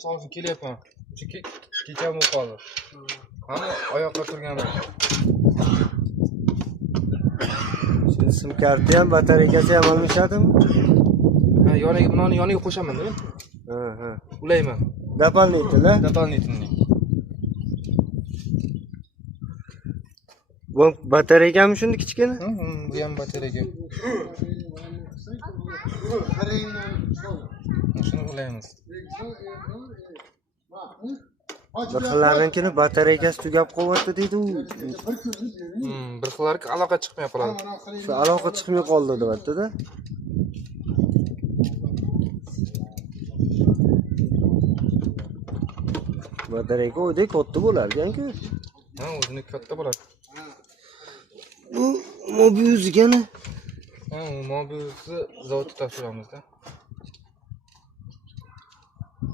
Misol uchun kelyapman. Kecham bo'lib qoldi. Hamma oyoqqa turganman. Şimdi sim karti ham, batareykasi ham almashadimi? Ha, yoniga qo'shaman-da. Ha. Ulayman. Дополнительно? Дополнительный. Bu batareykami shunda kichkina? Bu ham batareyka. Shuni ulaymiz. Bir xillarinkini batareykasi tugab qolyapti deydi u. Bir xillari aloqa chiqmay qoladi. Shu aloqa chiqmay qoldi deyapti-da. Batareyka o'ydek katta bo'larkan-ku. Ha, o'zini katta bo'ladi. Bu mobius ekani. Ha, mobiusni zavodga topshiramiz-da.